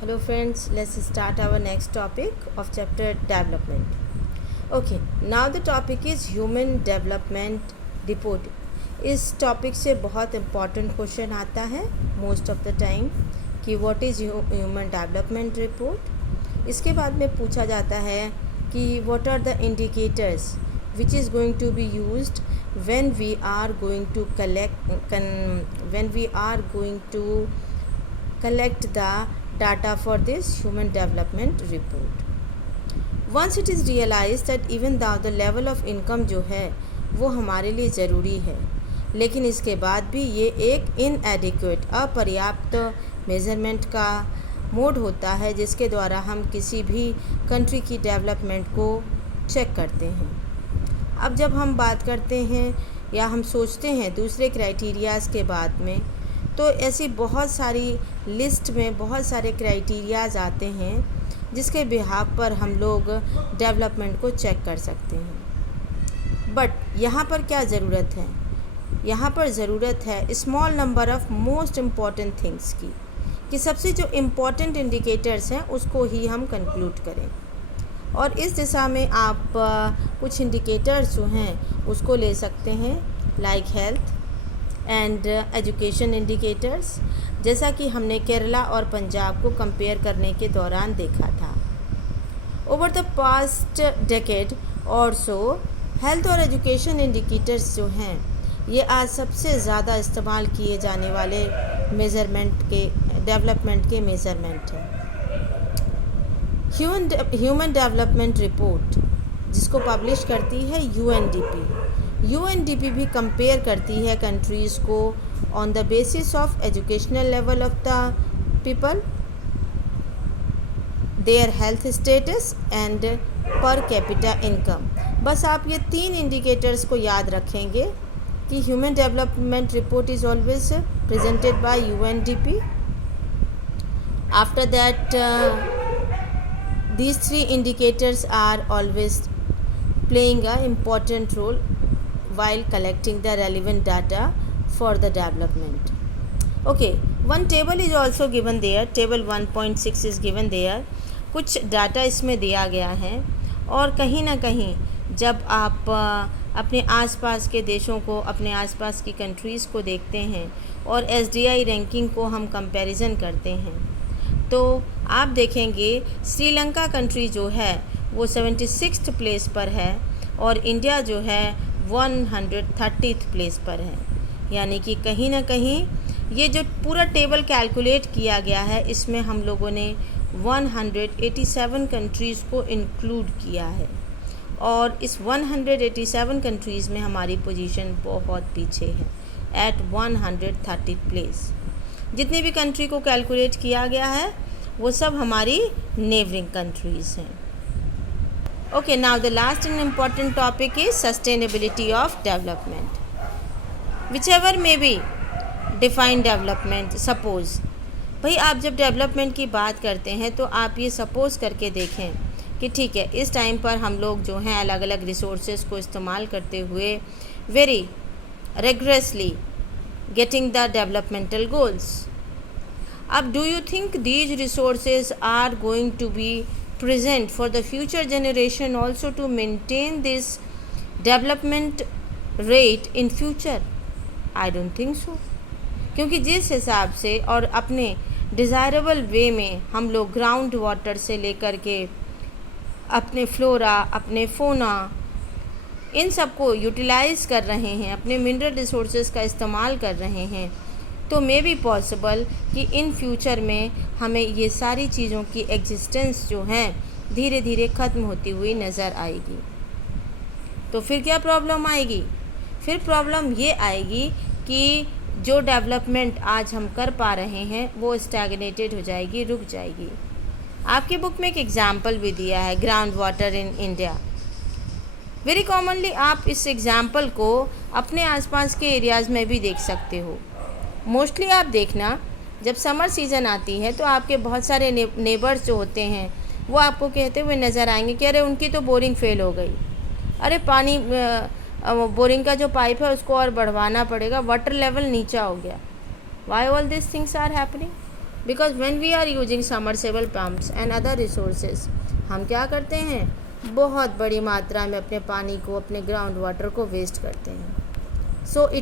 Hello friends, let's start our next topic of chapter development. Okay, now the topic is human development report. इस topic से बहुत important question आता है most of the time कि what is human development report. इसके बाद में पूछा जाता है कि what are the indicators which is going to be used when we are going to collect the data for this human development report. Once it is realized that even though the level of income जो है वो हमारे लिए ज़रूरी है, लेकिन इसके बाद भी ये एक इनएडिक्वेट अपर्याप्त मेज़रमेंट का मोड होता है जिसके द्वारा हम किसी भी कंट्री की डेवलपमेंट को चेक करते हैं. अब जब हम बात करते हैं या हम सोचते हैं दूसरे क्राइटेरियाज़ के बाद में, तो ऐसी बहुत सारी लिस्ट में बहुत सारे क्राइटेरियाज़ आते हैं जिसके बिहाफ पर हम लोग डेवलपमेंट को चेक कर सकते हैं. बट यहाँ पर क्या ज़रूरत है? यहाँ पर ज़रूरत है small number of most important things की, कि सबसे जो इम्पॉर्टेंट इंडिकेटर्स हैं उसको ही हम कंक्लूड करें. और इस दिशा में आप कुछ इंडिकेटर्स जो हैं उसको ले सकते हैं, like health and education indicators, जैसा कि हमने केरला और पंजाब को कंपेयर करने के दौरान देखा था. ओवर द पास्ट डेकेड और सो हेल्थ और एजुकेशन इंडिकेटर्स जो हैं ये आज सबसे ज़्यादा इस्तेमाल किए जाने वाले मेज़रमेंट के डेवलपमेंट के मेज़रमेंट हैं. ह्यूमन डेवलपमेंट रिपोर्ट जिसको पब्लिश करती है यूएनडीपी भी कंपेयर करती है कंट्रीज़ को on the basis of educational level of the people, their health status and per capita income. बस आप ये तीन इंडिकेटर्स को याद रखेंगे कि human development report is always presented by UNDP. After that these three indicators are always playing an important role while collecting the relevant data for the development. Okay, one table is also given there. Table 1.6 is given there. कुछ data इसमें दिया गया है और कहीं ना कहीं जब आप अपने आसपास के देशों को, अपने आसपास की कंट्रीज़ को देखते हैं और एसडीआई रैंकिंग को हम कंपैरिजन करते हैं तो आप देखेंगे श्रीलंका कंट्री जो है वो 76th प्लेस पर है और इंडिया जो है 130th प्लेस पर है. यानी कि कहीं ना कहीं ये जो पूरा टेबल कैलकुलेट किया गया है इसमें हम लोगों ने 187 कंट्रीज़ को इंक्लूड किया है और इस 187 कंट्रीज़ में हमारी पोजीशन बहुत पीछे है एट 130th प्लेस. जितनी भी कंट्री को कैलकुलेट किया गया है वो सब हमारी नेबरिंग कंट्रीज़ हैं. Okay, now the last and important topic is sustainability of development. Which ever may be define development. Suppose भाई आप जब डेवलपमेंट की बात करते हैं तो आप ये सपोज़ करके देखें कि ठीक है इस टाइम पर हम लोग जो हैं अलग अलग रिसोर्सेज को इस्तेमाल करते हुए very rigorously getting the developmental goals. अब do you think these resources are going to be present for the future generation also to maintain this development rate in future? I don't think so. क्योंकि जिस हिसाब से और अपने desirable वे में हम लोग ग्राउंड वाटर से लेकर के अपने फ्लोरा, अपने फोना, इन सब को यूटिलाइज़ कर रहे हैं, अपने मिनरल रिसोर्सेज का इस्तेमाल कर रहे हैं, तो मे बी पॉसिबल कि इन फ्यूचर में हमें ये सारी चीज़ों की एग्जिस्टेंस जो हैं धीरे धीरे ख़त्म होती हुई नज़र आएगी. तो फिर क्या प्रॉब्लम आएगी? फिर प्रॉब्लम ये आएगी कि जो डेवलपमेंट आज हम कर पा रहे हैं वो स्टैग्नेटेड हो जाएगी, रुक जाएगी. आपके बुक में एक एग्ज़ाम्पल भी दिया है, ground water in India. Very commonly आप इस एग्ज़ाम्पल को अपने आसपास के एरियाज़ में भी देख सकते हो. मोस्टली आप देखना जब समर सीज़न आती है तो आपके बहुत सारे नेबर्स जो होते हैं वो आपको कहते हुए नज़र आएंगे कि अरे उनकी तो बोरिंग फ़ेल हो गई, अरे पानी बोरिंग का जो पाइप है उसको और बढ़वाना पड़ेगा, वाटर लेवल नीचा हो गया. Why all this things are happening? Because when we are using submersible pumps and other resources, हम क्या करते हैं, बहुत बड़ी मात्रा में अपने पानी को, अपने ग्राउंड वाटर को वेस्ट करते हैं. सो